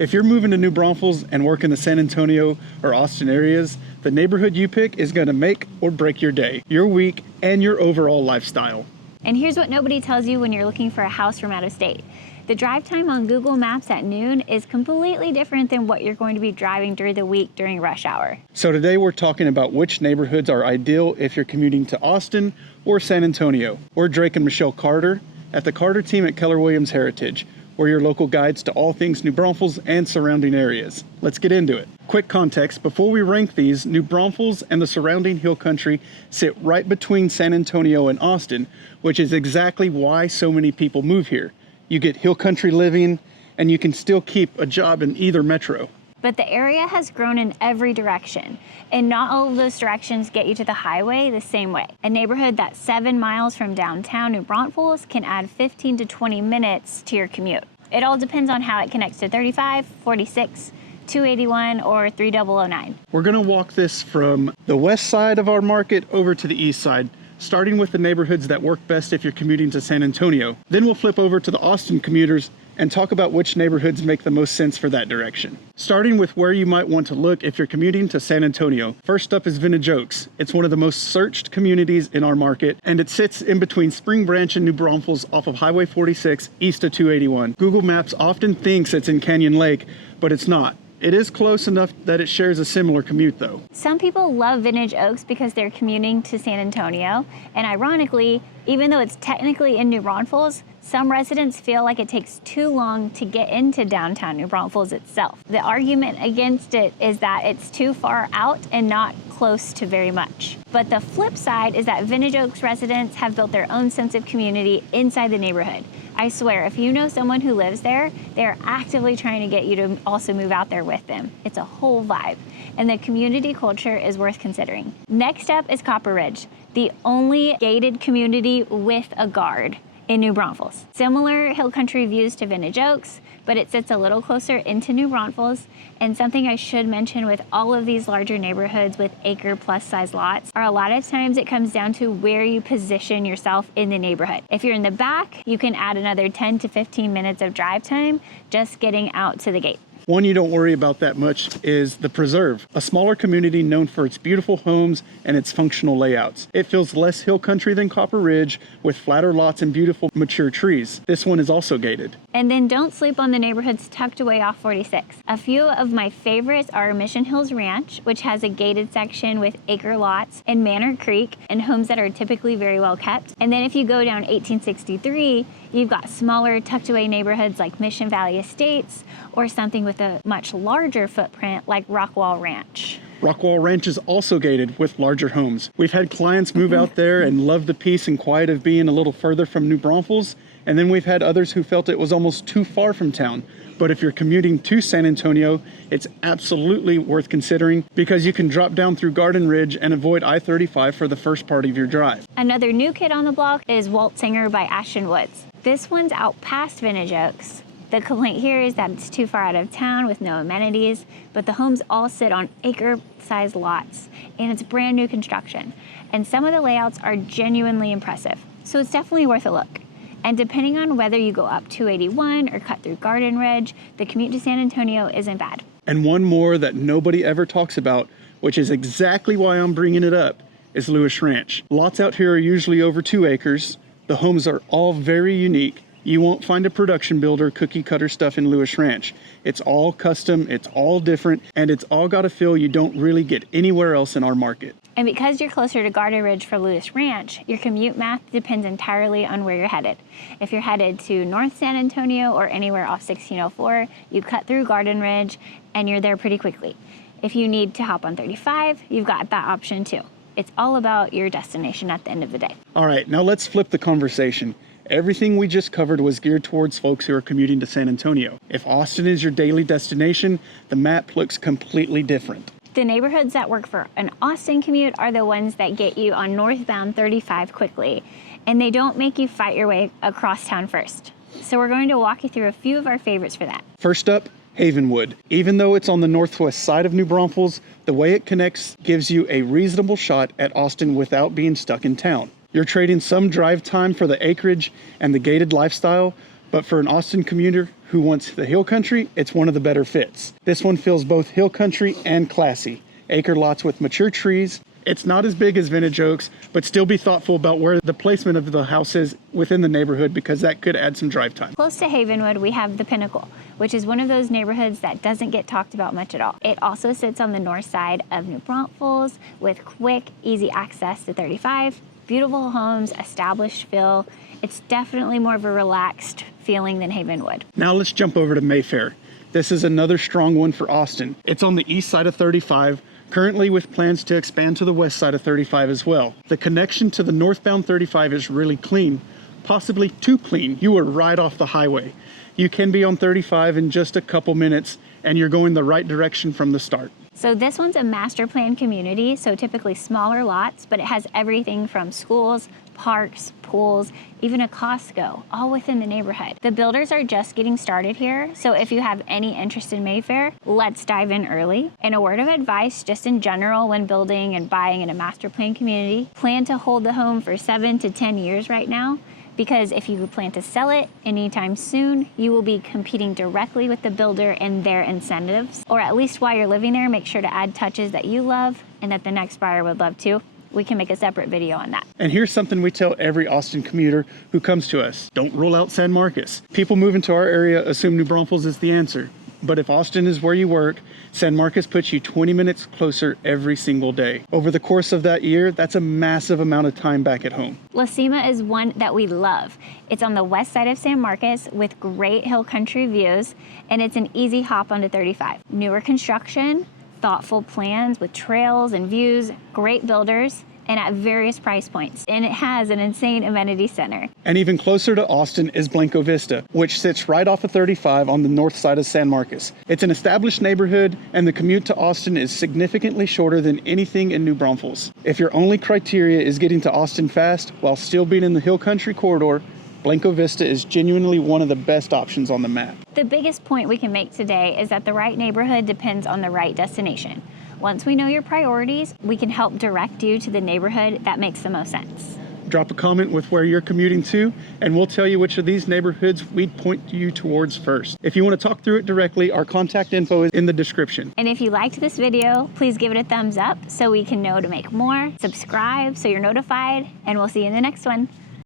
If you're moving to New Braunfels and work in the San Antonio or Austin areas, the neighborhood you pick is going to make or break your day, your week, and your overall lifestyle. And here's what nobody tells you when you're looking for a house from out of state. The drive time on Google Maps at noon is completely different than what you're going to be driving during the week during rush hour. So today we're talking about which neighborhoods are ideal if you're commuting to Austin or San Antonio. We're Drake and Michelle Carter at the Carter team at Keller Williams Heritage. We're your local guides to all things New Braunfels and surrounding areas. Let's get into it. Quick context, before we rank these, New Braunfels and the surrounding hill country sit right between San Antonio and Austin, which is exactly why so many people move here. You get hill country living, and you can still keep a job in either metro. But the area has grown in every direction, and not all of those directions get you to the highway the same way. A neighborhood that's 7 miles from downtown New Braunfels can add 15 to 20 minutes to your commute. It all depends on how it connects to 35, 46, 281, or 3009. We're gonna walk this from the west side of our market over to the east side, starting with the neighborhoods that work best if you're commuting to San Antonio. Then we'll flip over to the Austin commuters and talk about which neighborhoods make the most sense for that direction. Starting with where you might want to look if you're commuting to San Antonio. First up is Vintage Oaks. It's one of the most searched communities in our market, and it sits in between Spring Branch and New Braunfels off of Highway 46 east of 281. Google Maps often thinks it's in Canyon Lake, but it's not. It is close enough that it shares a similar commute though. Some people love Vintage Oaks because they're commuting to San Antonio, and ironically, even though it's technically in New Braunfels, some residents feel like it takes too long to get into downtown New Braunfels itself. The argument against it is that it's too far out and not close to very much. But the flip side is that Vintage Oaks residents have built their own sense of community inside the neighborhood. I swear, if you know someone who lives there, they're actively trying to get you to also move out there with them. It's a whole vibe, and the community culture is worth considering. Next up is Copper Ridge, the only gated community with a guard in New Braunfels. Similar hill country views to Vintage Oaks, but it sits a little closer into New Braunfels. And something I should mention with all of these larger neighborhoods with acre plus size lots are a lot of times it comes down to where you position yourself in the neighborhood. If you're in the back, you can add another 10 to 15 minutes of drive time just getting out to the gate. One you don't worry about that much is the Preserve, a smaller community known for its beautiful homes and its functional layouts. It feels less hill country than Copper Ridge with flatter lots and beautiful mature trees. This one is also gated. And then don't sleep on the neighborhoods tucked away off 46. A few of my favorites are Mission Hills Ranch, which has a gated section with acre lots, and Manor Creek, and homes that are typically very well kept. And then if you go down 1863, you've got smaller tucked away neighborhoods like Mission Valley Estates, or something with a much larger footprint like Rockwall Ranch. Rockwall Ranch is also gated with larger homes. We've had clients move out there and love the peace and quiet of being a little further from New Braunfels, and then we've had others who felt it was almost too far from town. But if you're commuting to San Antonio, it's absolutely worth considering because you can drop down through Garden Ridge and avoid I-35 for the first part of your drive. Another new kid on the block is Waltzinger by Ashton Woods. This one's out past Vintage Oaks. The complaint here is that it's too far out of town with no amenities, but the homes all sit on acre-sized lots, and it's brand new construction. And some of the layouts are genuinely impressive, so it's definitely worth a look. And depending on whether you go up 281 or cut through Garden Ridge, the commute to San Antonio isn't bad. And one more that nobody ever talks about, which is exactly why I'm bringing it up, is Lewis Ranch. Lots out here are usually over 2 acres. The homes are all very unique. You won't find a production builder cookie cutter stuff in Lewis Ranch. It's all custom, it's all different, and it's all got a feel you don't really get anywhere else in our market. And because you're closer to Garden Ridge for Lewis Ranch, your commute math depends entirely on where you're headed. If you're headed to North San Antonio or anywhere off 1604, you cut through Garden Ridge and you're there pretty quickly. If you need to hop on 35, you've got that option too. It's all about your destination at the end of the day. All right, now let's flip the conversation. Everything we just covered was geared towards folks who are commuting to San Antonio. If Austin is your daily destination, the map looks completely different. The neighborhoods that work for an Austin commute are the ones that get you on northbound 35 quickly, and they don't make you fight your way across town first. So we're going to walk you through a few of our favorites for that. First up, Havenwood. Even though it's on the northwest side of New Braunfels, the way it connects gives you a reasonable shot at Austin without being stuck in town. You're trading some drive time for the acreage and the gated lifestyle, But for an Austin commuter who wants the hill country, it's one of the better fits. This one feels both hill country and classy. Acre lots with mature trees. It's not as big as Vintage Oaks, but still be thoughtful about where the placement of the house is within the neighborhood, because that could add some drive time. Close to Havenwood, we have the Pinnacle, which is one of those neighborhoods that doesn't get talked about much at all. It also sits on the north side of New Braunfels with quick, easy access to 35, beautiful homes, established feel. It's definitely more of a relaxed feeling than Havenwood. Now let's jump over to Mayfair. This is another strong one for Austin. It's on the east side of 35, currently with plans to expand to the west side of 35 as well. The connection to the northbound 35 is really clean, possibly too clean. You are right off the highway. You can be on 35 in just a couple minutes, and you're going the right direction from the start. So this one's a master plan community, so typically smaller lots, but it has everything from schools, parks, pools, even a Costco, all within the neighborhood. The builders are just getting started here, so if you have any interest in Mayfair, let's dive in early. And a word of advice, just in general, when building and buying in a master plan community, plan to hold the home for 7 to 10 years right now, because if you plan to sell it anytime soon, you will be competing directly with the builder and their incentives. Or at least while you're living there, make sure to add touches that you love and that the next buyer would love too. We can make a separate video on that. And here's something we tell every Austin commuter who comes to us. Don't rule out San Marcos. People moving to our area assume New Braunfels is the answer. But if Austin is where you work, San Marcos puts you 20 minutes closer every single day. Over the course of that year, that's a massive amount of time back at home. La Cima is one that we love. It's on the west side of San Marcos with great hill country views, and it's an easy hop onto 35. Newer construction, thoughtful plans with trails and views, great builders, and at various price points. And it has an insane amenity center. And even closer to Austin is Blanco Vista, which sits right off of 35 on the north side of San Marcos. It's an established neighborhood, and the commute to Austin is significantly shorter than anything in New Braunfels. If your only criteria is getting to Austin fast while still being in the hill country corridor, Blanco Vista is genuinely one of the best options on the map. The biggest point we can make today is that the right neighborhood depends on the right destination. Once we know your priorities, we can help direct you to the neighborhood that makes the most sense. Drop a comment with where you're commuting to, and we'll tell you which of these neighborhoods we'd point you towards first. If you want to talk through it directly, our contact info is in the description. And if you liked this video, please give it a thumbs up so we can know to make more. Subscribe so you're notified, and we'll see you in the next one.